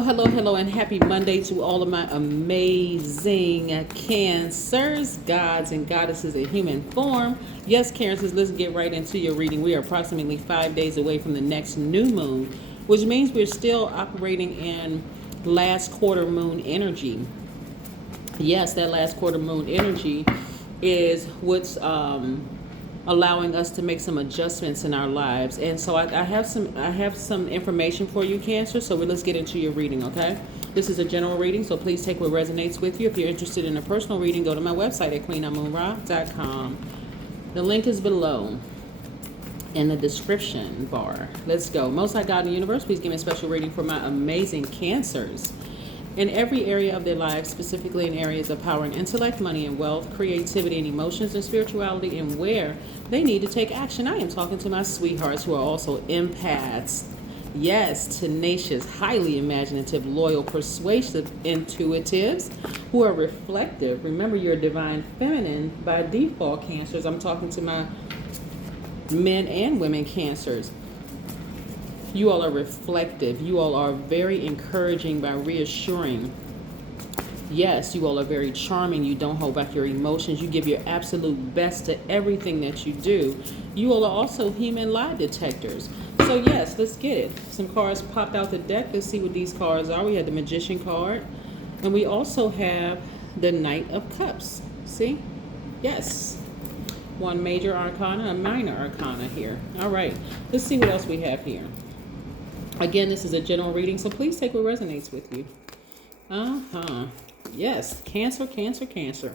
Hello, and happy Monday to all of my amazing Cancers, gods, and goddesses in human form. Yes, Cancers, let's get right into your reading. We are approximately 5 days away from the next new moon, which means we're still operating in last quarter moon energy. Yes, that last quarter moon energy is what's allowing us to make some adjustments in our lives. And so I have some information for you, Cancer. So let's get into your reading, okay? This is a general reading, so please take what resonates with you. If you're interested in a personal reading, go to my website at queenamunra.com. The link is below in the description bar. Let's go. Most High God in the universe, please give me a special reading for my amazing Cancers in every area of their lives, specifically in areas of power and intellect, money and wealth, creativity and emotions and spirituality, and where they need to take action. I am talking to my sweethearts who are also empaths. Yes, tenacious, highly imaginative, loyal, persuasive, intuitives, who are reflective. Remember, you're divine feminine by default, Cancers. I'm talking to my men and women Cancers. You all are reflective. You all are very encouraging by reassuring. Yes, you all are very charming. You don't hold back your emotions. You give your absolute best to everything that you do. You all are also human lie detectors. So yes, let's get it. Some cards popped out the deck. Let's see what these cards are. We had the Magician card. And we also have the Knight of Cups. See? Yes. One major arcana, a minor arcana here. All right. Let's see what else we have here. Again, this is a general reading, so please take what resonates with you. Yes, Cancer, Cancer, Cancer.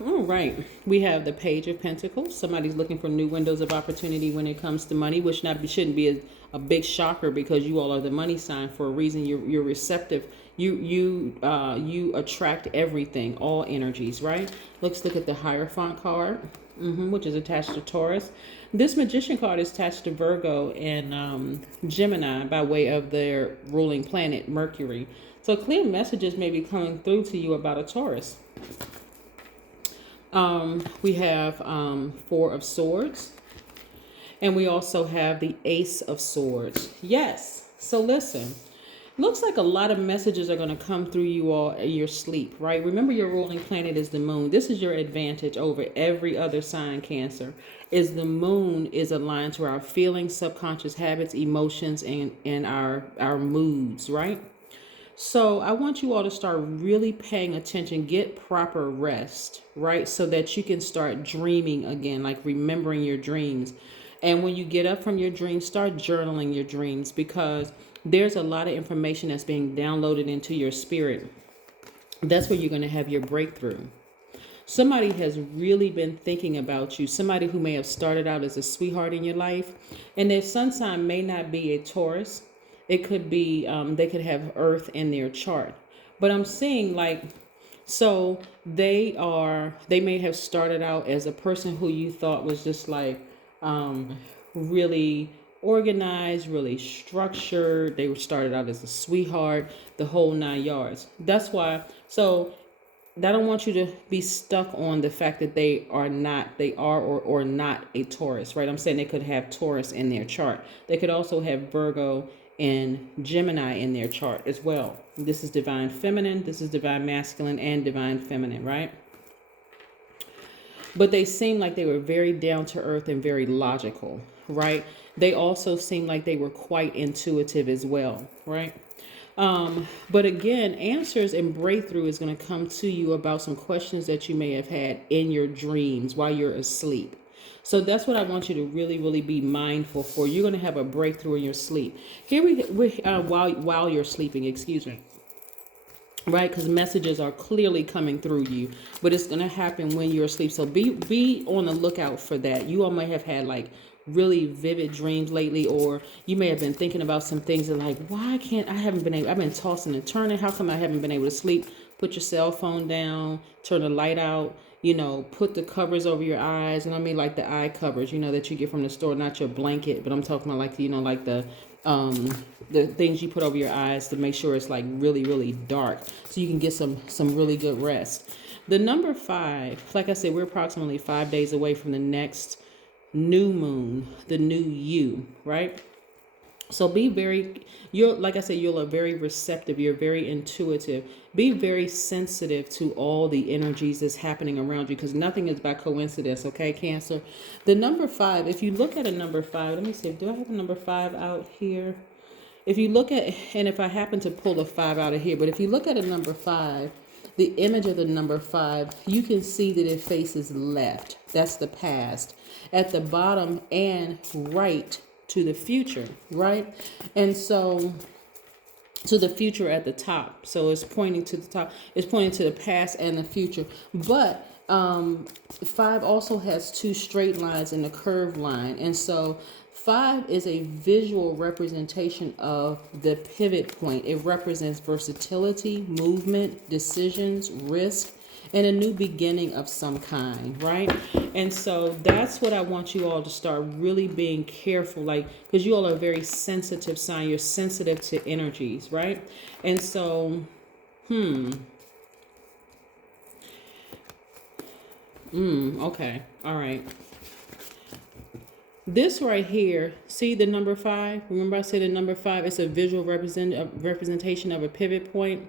All right. We have the Page of Pentacles. Somebody's looking for new windows of opportunity when it comes to money, which shouldn't be a big shocker because you all are the money sign for a reason. You're receptive. You attract everything, all energies, right? Let's look at the Hierophant card, which is attached to Taurus. This Magician card is attached to Virgo and Gemini by way of their ruling planet, Mercury. So clear messages may be coming through to you about a Taurus. We have Four of Swords. And we also have the Ace of Swords. Yes. So listen. Looks like a lot of messages are going to come through you all in your sleep, right? Remember, your ruling planet is the moon. This is your advantage over every other sign, Cancer, is the moon is aligned to our feelings, subconscious habits, emotions, and our moods, right? So I want you all to start really paying attention, get proper rest, right? So that you can start dreaming again, like remembering your dreams. And when you get up from your dreams, start journaling your dreams, because there's a lot of information that's being downloaded into your spirit. That's where you're going to have your breakthrough. Somebody has really been thinking about you. Somebody who may have started out as a sweetheart in your life. And their sun sign may not be a Taurus. It could be, they could have Earth in their chart. But I'm seeing so they may have started out as a person who you thought was just really organized, really structured. They started out as a sweetheart, the whole 9 yards. That's why. So I don't want you to be stuck on the fact that they are or not a Taurus, right? I'm saying they could have Taurus in their chart. They could also have Virgo and Gemini in their chart as well. This is divine feminine, this is divine masculine, and divine feminine, right? But they seem like they were very down to earth and very logical, right? They also seem like they were quite intuitive as well, right? But again, answers and breakthrough is going to come to you about some questions that you may have had in your dreams while you're asleep. So that's what I want you to really, really be mindful for. You're going to have a breakthrough in your sleep. Here while you're sleeping, excuse me. Right, because messages are clearly coming through you, but it's going to happen when you're asleep. So be on the lookout for that. You all may have had really vivid dreams lately, or you may have been thinking about some things and why can't I haven't been able, I've been tossing and turning. How come I haven't been able to sleep? Put your cell phone down, turn the light out, put the covers over your eyes. And I mean the eye covers, that you get from the store, not your blanket, but I'm talking about the things you put over your eyes to make sure it's really, really dark, so you can get some really good rest. The number 5, like I said, we're approximately 5 days away from the next new moon, the new you, right? So be very, you're, like I said, you're very receptive. You're very intuitive. Be very sensitive to all the energies that's happening around you, because nothing is by coincidence. Okay, Cancer. The number 5, if you look at a number 5, let me see, do I have a number 5 out here? If you look at, and if I happen to pull a 5 out of here, but if you look at a number 5, the image of the number 5, you can see that it faces left. That's the past. At the bottom and right to the future, right? And so to the future at the top. So it's pointing to the top. It's pointing to the past and the future. But 5 also has 2 straight lines and a curved line. And so 5 is a visual representation of the pivot point. It represents versatility, movement, decisions, risk, and a new beginning of some kind, right? And so that's what I want you all to start really being careful, like, because you all are a very sensitive sign. You're sensitive to energies, right? And so, okay, all right. This right here, see the number 5? Remember I said the number 5 is a visual representation of a pivot point.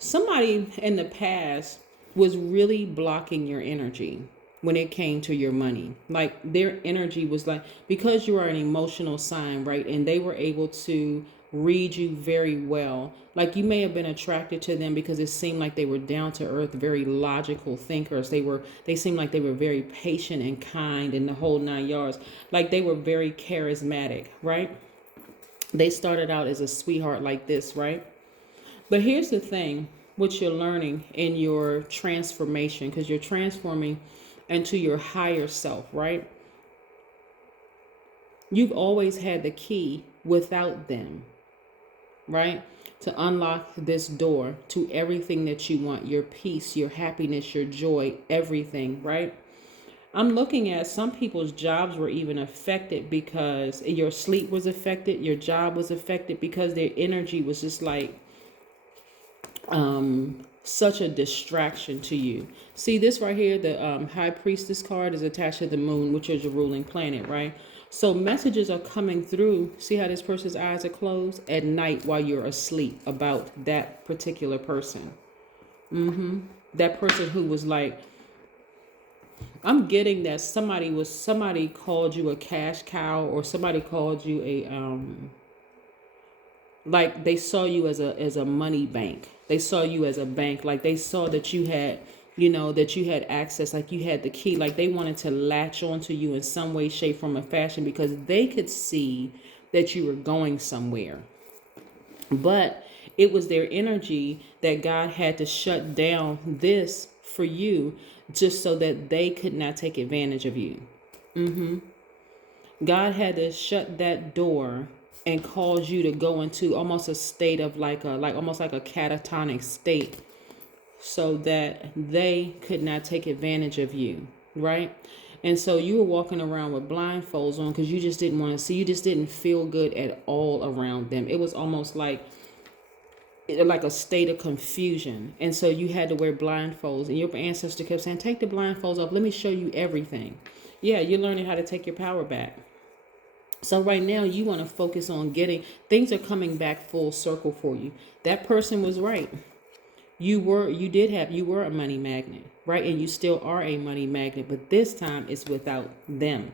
Somebody in the past was really blocking your energy when it came to your money. Like their energy was like, because you are an emotional sign, right? And they were able to read you very well. Like you may have been attracted to them because it seemed like they were down to earth, very logical thinkers. They seemed like they were very patient and kind and the whole 9 yards. Like they were very charismatic, right? They started out as a sweetheart like this, right? But here's the thing, what you're learning in your transformation, because you're transforming into your higher self, right? You've always had the key without them, right? To unlock this door to everything that you want, your peace, your happiness, your joy, everything, right? I'm looking at some people's jobs were even affected because your sleep was affected, your job was affected because their energy was just like, such a distraction to you. See this right here, the High Priestess card is attached to the moon, which is your ruling planet, right? So messages are coming through. See how this person's eyes are closed at night while you're asleep about that particular person. That person who was like, I'm getting that somebody called you a cash cow, or somebody called you a like they saw you as a money bank. They saw you as a bank. Like they saw that you had, that you had access, like you had the key. Like they wanted to latch onto you in some way, shape, form, or fashion because they could see that you were going somewhere. But it was their energy that God had to shut down this for you just so that they could not take advantage of you. God had to shut that door and cause you to go into almost a state of almost like a catatonic state so that they could not take advantage of you, right? And so you were walking around with blindfolds on because you just didn't want to see, you just didn't feel good at all around them. It was almost like a state of confusion. And so you had to wear blindfolds, and your ancestor kept saying, take the blindfolds off, let me show you everything. Yeah, you're learning how to take your power back. So right now you want to focus on getting, things are coming back full circle for you. That person was right. You were a money magnet, right? And you still are a money magnet, but this time it's without them.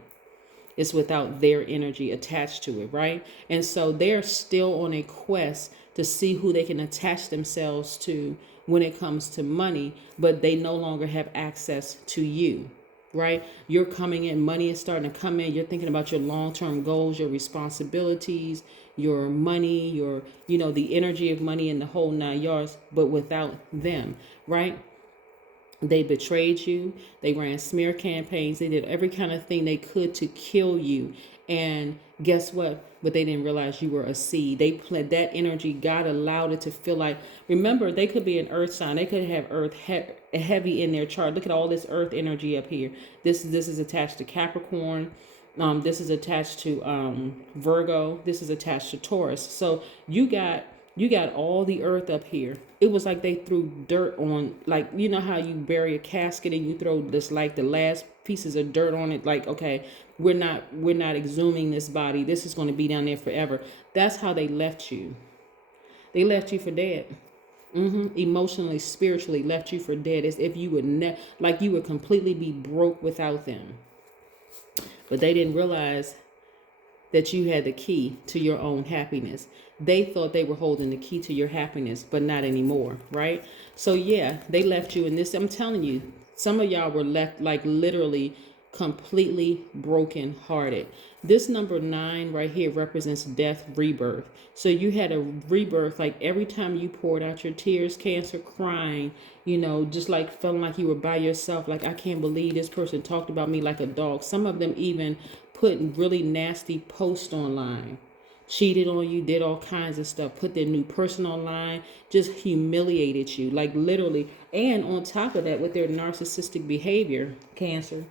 It's without their energy attached to it, right? And so they're still on a quest to see who they can attach themselves to when it comes to money, but they no longer have access to you. Right? You're coming in, money is starting to come in. You're thinking about your long-term goals, your responsibilities, your money, your, the energy of money in the whole 9 yards, but without them, right? They betrayed you. They ran smear campaigns. They did every kind of thing they could to kill you. And guess what? But they didn't realize you were a seed. They planted that energy. God allowed it to feel like, remember, they could be an earth sign. They could have earth heavy in their chart. Look at all this earth energy up here. This is attached to Capricorn. This is attached to Virgo. This is attached to Taurus. So you got You got all the earth up here. It was like they threw dirt on, like, you know how you bury a casket and you throw this, like, the last pieces of dirt on it, like, okay, we're not exhuming this body. This is going to be down there forever. That's how they left you. They left you for dead. Emotionally, spiritually left you for dead, as if you would like you would completely be broke without them. But they didn't realize that you had the key to your own happiness. They thought they were holding the key to your happiness, but not anymore, right? So yeah, they left you in this. I'm telling you, some of y'all were left like literally completely broken hearted. This number 9 right here represents death, rebirth. So you had a rebirth, like every time you poured out your tears, Cancer, crying, you know, just like feeling like you were by yourself, like, I can't believe this person talked about me like a dog. Some of them even put really nasty posts online, cheated on you, did all kinds of stuff, put their new person online, just humiliated you, like literally. And on top of that, with their narcissistic behavior, Cancer,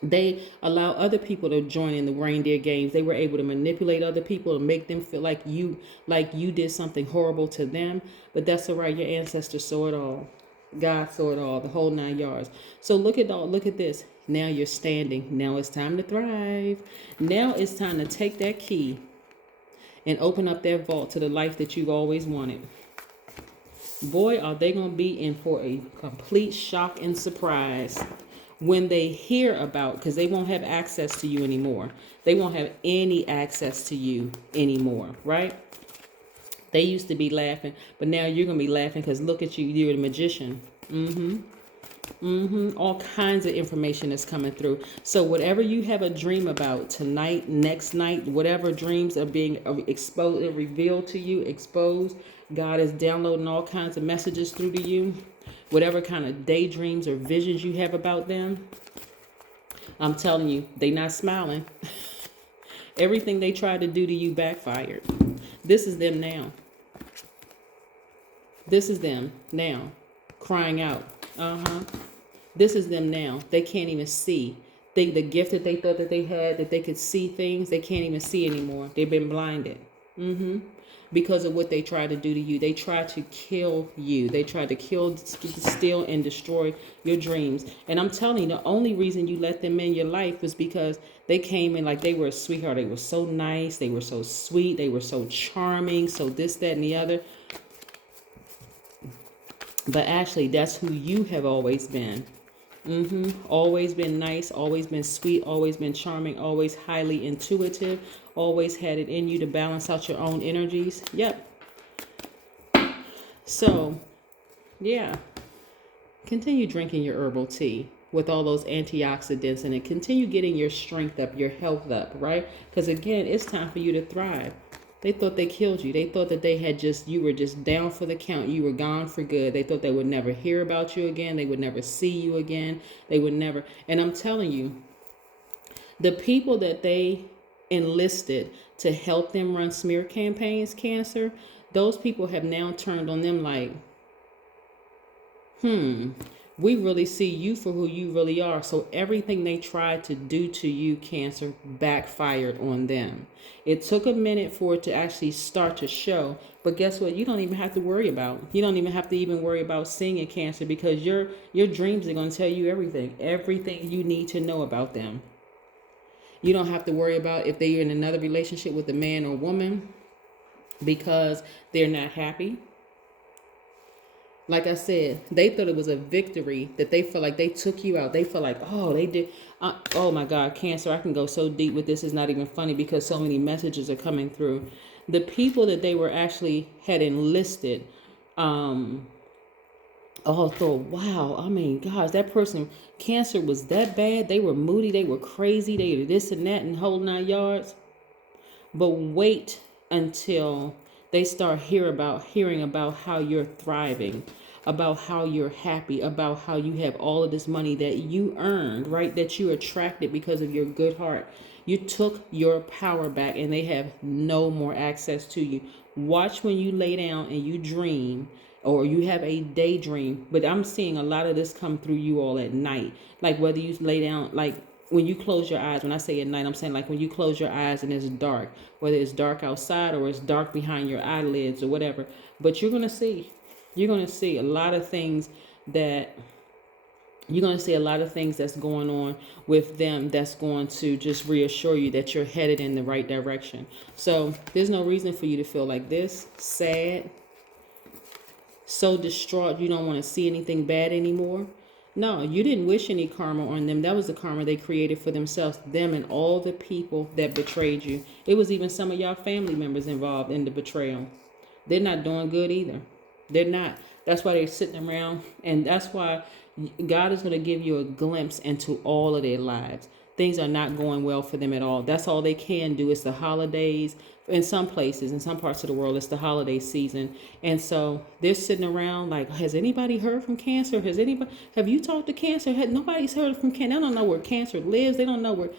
they allow other people to join in the reindeer games. They were able to manipulate other people and make them feel like you did something horrible to them. But that's all right. Your ancestors saw it all. God saw it all, the whole 9 yards. So look at this. Now you're standing. Now it's time to thrive. Now it's time to take that key and open up that vault to the life that you've always wanted. Boy, are they going to be in for a complete shock and surprise when they hear about, because they won't have access to you anymore. They won't have any access to you anymore, right? They used to be laughing, but now you're going to be laughing because look at you, you're the magician. All kinds of information is coming through. So whatever you have a dream about tonight, next night, whatever dreams are being exposed, revealed to you, exposed, God is downloading all kinds of messages through to you. Whatever kind of daydreams or visions you have about them, I'm telling you, they not smiling. Everything they tried to do to you backfired. This is them now. This is them now, crying out. This is them now. They can't even see. The gift that they thought that they had, that they could see things, they can't even see anymore. They've been blinded. Because of what they tried to do to you. They tried to kill you. They tried to kill, steal, and destroy your dreams. And I'm telling you, the only reason you let them in your life was because they came in like they were a sweetheart. They were so nice. They were so sweet. They were so charming. So this, that, and the other. But actually, that's who you have always been. Always been nice, always been sweet, always been charming, always highly intuitive, always had it in you to balance out your own energies. Yep. So, yeah. Continue drinking your herbal tea with all those antioxidants in it. Continue getting your strength up, your health up, right? Because again, it's time for you to thrive. They thought they killed you. They thought that you were just down for the count. You were gone for good. They thought they would never hear about you again. They would never see you again. They would never. And I'm telling you, the people that they enlisted to help them run smear campaigns, Cancer, those people have now turned on them like, we really see you for who you really are. So everything they tried to do to you, Cancer, backfired on them. It took a minute for it to actually start to show. But guess what? You don't even have to worry about. You don't even have to even worry about seeing it, Cancer, because your dreams are going to tell you everything you need to know about them. You don't have to worry about if they're in another relationship with a man or woman because they're not happy. Like I said, they thought it was a victory, that they felt like they took you out. They felt like, oh, they did. Oh my God, Cancer, I can go so deep with this. It's not even funny because so many messages are coming through. The people that they were actually had enlisted, thought, wow, I mean, gosh, that person, Cancer was that bad. They were moody. They were crazy. They were this and that and whole 9 yards. But wait until they start hearing about how you're thriving, about how you're happy, about how you have all of this money that you earned, right? That you attracted because of your good heart. You took your power back and they have no more access to you. Watch when you lay down and you dream or you have a daydream. But I'm seeing a lot of this come through you all at night. Like whether you lay down, like when you close your eyes, when I say at night, I'm saying like when you close your eyes and it's dark, whether it's dark outside or it's dark behind your eyelids or whatever. But you're going to see a lot of things that you're going to see a lot of things that's going on with them that's going to just reassure you that you're headed in the right direction. So there's no reason for you to feel like this, sad, so distraught you don't want to see anything bad anymore. No, you didn't wish any karma on them. That was the karma they created for themselves, them and all the people that betrayed you. It was even some of y'all family members involved in the betrayal. They're not doing good either. They're not. That's why they're sitting around, and that's why God is going to give you a glimpse into all of their lives. Things are not going well for them at all. That's all they can do. It's the holidays. In some places, in some parts of the world, it's the holiday season. And so they're sitting around like, has anybody heard from Cancer? Have you talked to Cancer? Nobody's heard from Cancer. They don't know where Cancer lives. They don't know where,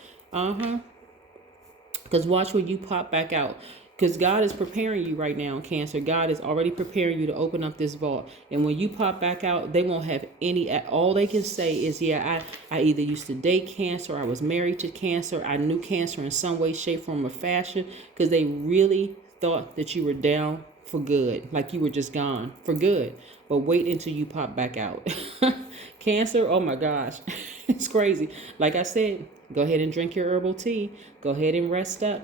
because watch when you pop back out. Because God is preparing you right now, Cancer. God is already preparing you to open up this vault. And when you pop back out, they won't have all they can say is, yeah, I either used to date Cancer, I was married to Cancer, I knew Cancer in some way, shape, form, or fashion. Because they really thought that you were down for good. Like you were just gone for good. But wait until you pop back out. Cancer, oh my gosh. It's crazy. Like I said, go ahead and drink your herbal tea. Go ahead and rest up.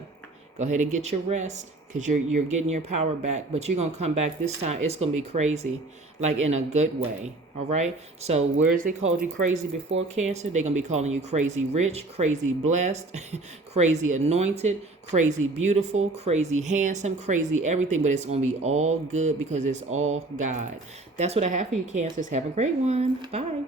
Go ahead and get your rest, because you're getting your power back. But you're going to come back this time. It's going to be crazy, like in a good way. All right. So whereas they called you crazy before, Cancer, they're going to be calling you crazy rich, crazy blessed, crazy anointed, crazy beautiful, crazy handsome, crazy everything. But it's going to be all good because it's all God. That's what I have for you, Cancers. Have a great one. Bye.